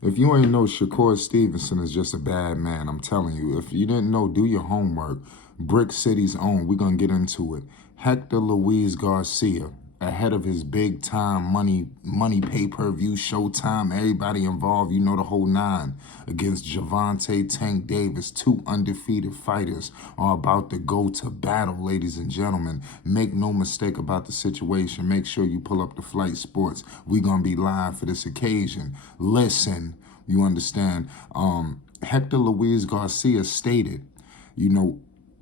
If you ain't know, Shakur Stevenson is just a bad man. I'm telling you. If you didn't know, do your homework. Brick City's own. We're going to get into it. Hector Luis Garcia, ahead of his big time money pay-per-view, Showtime, everybody involved, you know the whole nine, against Gervonta Tank Davis. Two undefeated fighters are about to go to battle, ladies and gentlemen. Make no mistake about the situation. Make sure you pull up the Flight Sports. We're going to be live for this occasion. Listen, you understand. Hector Luis Garcia stated, you know,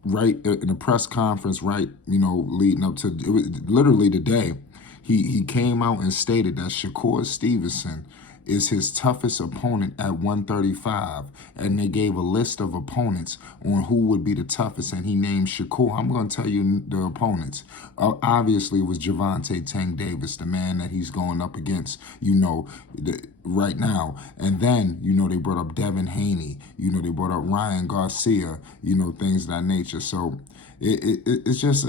right in a press conference, right, leading up to it was literally today, he came out and stated that Shakur Stevenson is his toughest opponent at 135, and they gave a list of opponents on who would be the toughest, and he named Shakur. I'm going to tell you the opponents. Obviously, it was Gervonta Tank Davis, the man that he's going up against, right now. And then, they brought up Devin Haney, they brought up Ryan Garcia, things of that nature. So it's just,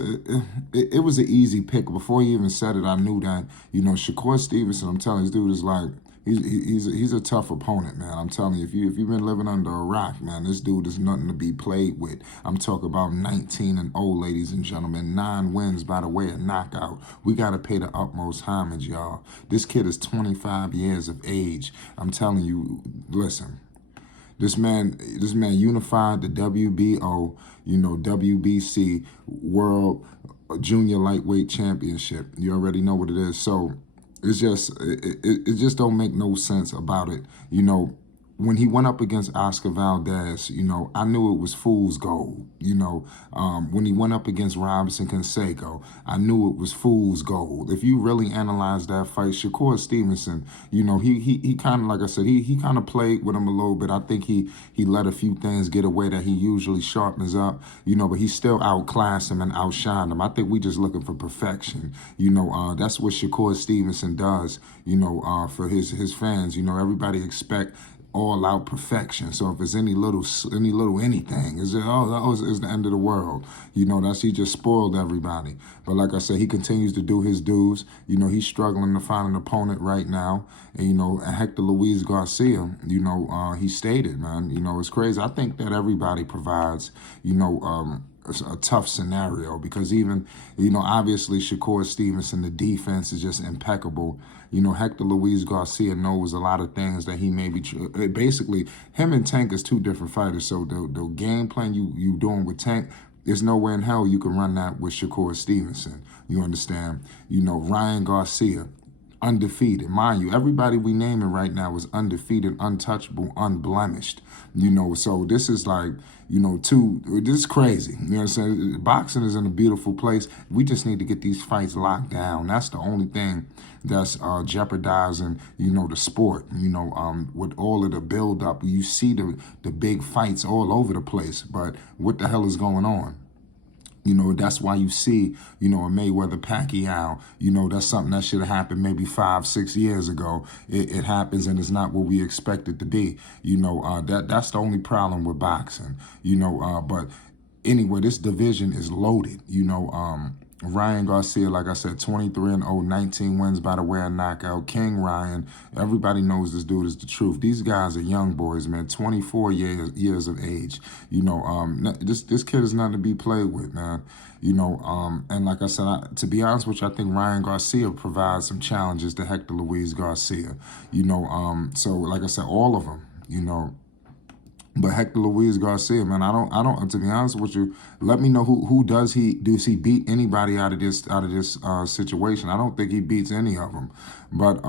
it was an easy pick. Before he even said it, I knew that, Shakur Stevenson, I'm telling you, this dude is like, he's a tough opponent, man. I'm telling you, if you've been living under a rock, man, this dude is nothing to be played with. I'm talking about 19-0, ladies and gentlemen. 9 wins by the way of knockout. We got to pay the utmost homage, y'all. This kid is 25 years of age. I'm telling you, listen. This man unified the WBO, WBC World Junior Lightweight Championship. You already know what it is. So it's just it just don't make no sense about it. When he went up against Oscar Valdez, I knew it was fool's gold. When he went up against Robinson Canseco, I knew it was fool's gold. If you really analyze that fight, Shakur Stevenson, he kind of, like I said, he kind of played with him a little bit. I think he let a few things get away that he usually sharpens up, but he still outclassed him and outshined him. I think we just looking for perfection. That's what Shakur Stevenson does, for his fans. Everybody expect all out perfection. So if it's any little anything, it's the end of the world. He just spoiled everybody. But like I said, he continues to do his dues. He's struggling to find an opponent right now. And Hector Luis Garcia, he stated, man, it's crazy. I think that everybody provides, a tough scenario, because even, obviously Shakur Stevenson, the defense is just impeccable. Hector Luis Garcia knows a lot of things that he may be, basically, him and Tank is two different fighters. So the game plan you doing with Tank, there's nowhere in hell you can run that with Shakur Stevenson. You understand? Ryan Garcia, undefeated. Mind you, everybody we naming right now is undefeated, untouchable, unblemished. So this is like, this is crazy. You know what I'm saying? Boxing is in a beautiful place. We just need to get these fights locked down. That's the only thing that's jeopardizing, the sport. With all of the build up, you see the big fights all over the place. But what the hell is going on? That's why you see, a Mayweather Pacquiao, that's something that should have happened maybe 5-6 years ago. It happens, and it's not what we expect it to be. That's the only problem with boxing, but anyway, this division is loaded. Ryan Garcia, like I said, 23-0, 19 wins by the way of knockout. King Ryan, everybody knows this dude is the truth. These guys are young boys, man, 24 years of age. This kid is not to be played with, man. And like I said, to be honest with you, I think Ryan Garcia provides some challenges to Hector Luis Garcia. So like I said, all of them, But Hector Luis Garcia, man, I don't. To be honest with you, let me know who does he beat anybody out of this situation? I don't think he beats any of them. But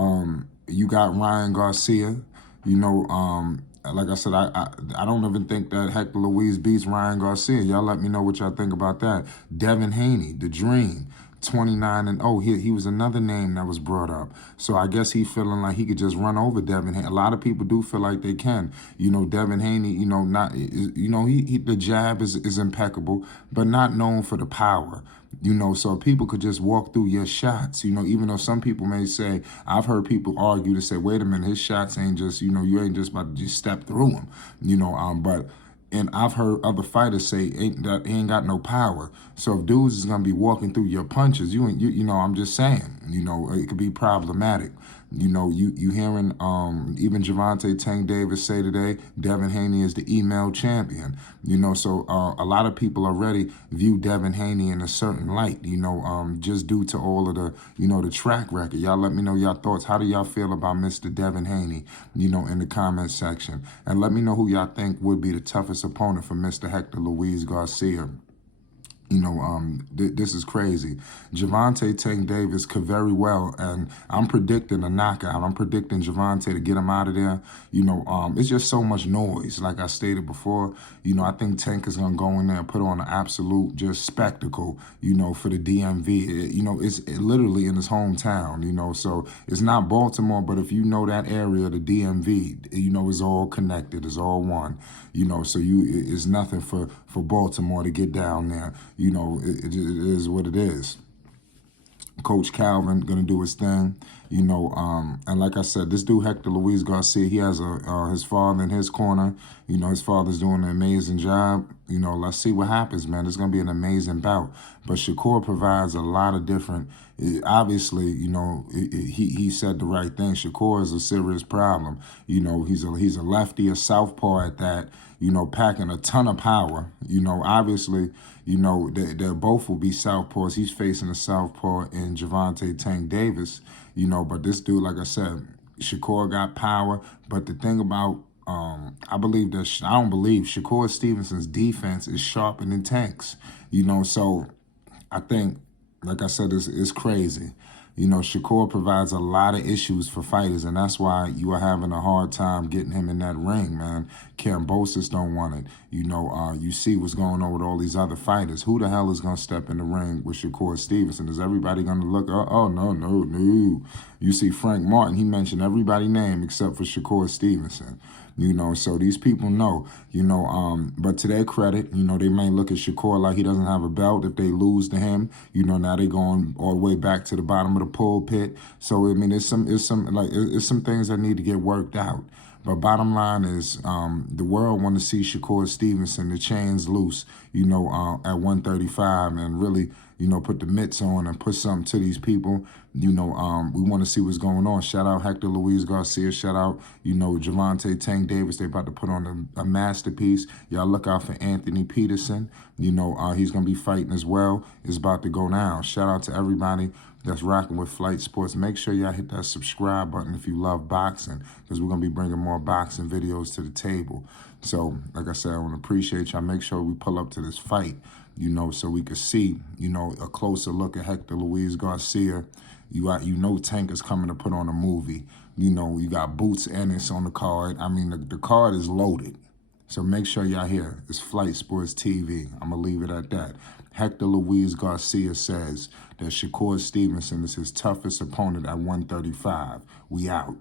you got Ryan Garcia. Like I said, I don't even think that Hector Luis beats Ryan Garcia. Y'all let me know what y'all think about that. Devin Haney, the Dream. 29-0. He was another name that was brought up. So I guess he feeling like he could just run over Devin Haney. A lot of people do feel like they can. Devin Haney, the jab is impeccable, but not known for the power. So people could just walk through your shots, even though some people may say, I've heard people argue to say, wait a minute, his shots ain't just, you ain't just about to just step through them, but and I've heard other fighters say he ain't got no power. So if dudes is gonna be walking through your punches, I'm just saying, it could be problematic. You know, you hearing even Gervonta Tank Davis say today, Devin Haney is the email champion. You know, so a lot of people already view Devin Haney in a certain light, you know, just due to all of the, you know, the track record. Y'all let me know your thoughts. How do y'all feel about Mr. Devin Haney, you know, in the comment section? And let me know who y'all think would be the toughest opponent for Mr. Hector Luis Garcia. You know, this is crazy. Gervonta Tank Davis could very well, and I'm predicting a knockout. I'm predicting Gervonta to get him out of there. You know, it's just so much noise. Like I stated before, you know, I think Tank is going to go in there and put on an absolute just spectacle, you know, for the DMV. You know, it's literally in his hometown, you know, so it's not Baltimore, but if you know that area, the DMV, you know, it's all connected. It's all one, you know, so it's nothing for Baltimore to get down there. You know, it is what it is. Coach Calvin gonna do his thing, you know. And like I said, this dude Hector Luis Garcia, he has his father in his corner. You know, his father's doing an amazing job. You know, let's see what happens, man. It's gonna be an amazing bout. But Shakur provides a lot of different. Obviously, you know, he said the right thing. Shakur is a serious problem. You know, he's a lefty, a southpaw at that. You know, packing a ton of power. You know, obviously, you know, they both will be southpaws. He's facing a southpaw in Gervonta Tank Davis. You know, but this dude, like I said, Shakur got power. But the thing about, I don't believe Shakur Stevenson's defense is sharper than Tank's. You know, so I think, like I said, it's crazy. You know, Shakur provides a lot of issues for fighters, and that's why you are having a hard time getting him in that ring, man. Cambosis don't want it. You know, you see what's going on with all these other fighters. Who the hell is going to step in the ring with Shakur Stevenson? Is everybody going to look, oh, no. You see Frank Martin, he mentioned everybody's name except for Shakur Stevenson. You know, so these people know, you know, but to their credit, you know, they may look at Shakur like he doesn't have a belt. If they lose to him, you know, now they going all the way back to the bottom of the pulpit. So, I mean, it's some things that need to get worked out. But bottom line is the world want to see Shakur Stevenson, the chains loose, you know, at 135 and really, you know, put the mitts on and put something to these people. You know, we want to see what's going on. Shout out Hector Luis Garcia. Shout out, you know, Gervonta Tank Davis. They about to put on a masterpiece. Y'all look out for Anthony Peterson. You know, he's going to be fighting as well. It's about to go down. Shout out to everybody that's rocking with Flight Sports. Make sure y'all hit that subscribe button if you love boxing, because we're going to be bringing more boxing videos to the table. So, like I said, I want to appreciate y'all. Make sure we pull up to this fight, you know, so we could see, you know, a closer look at Hector Luis Garcia. You know, Tank is coming to put on a movie. You know, you got Boots Ennis on the card. I mean, the card is loaded. So make sure y'all here. It's Flight Sports TV. I'm going to leave it at that. Hector Luis Garcia says that Shakur Stevenson is his toughest opponent at 135. We out.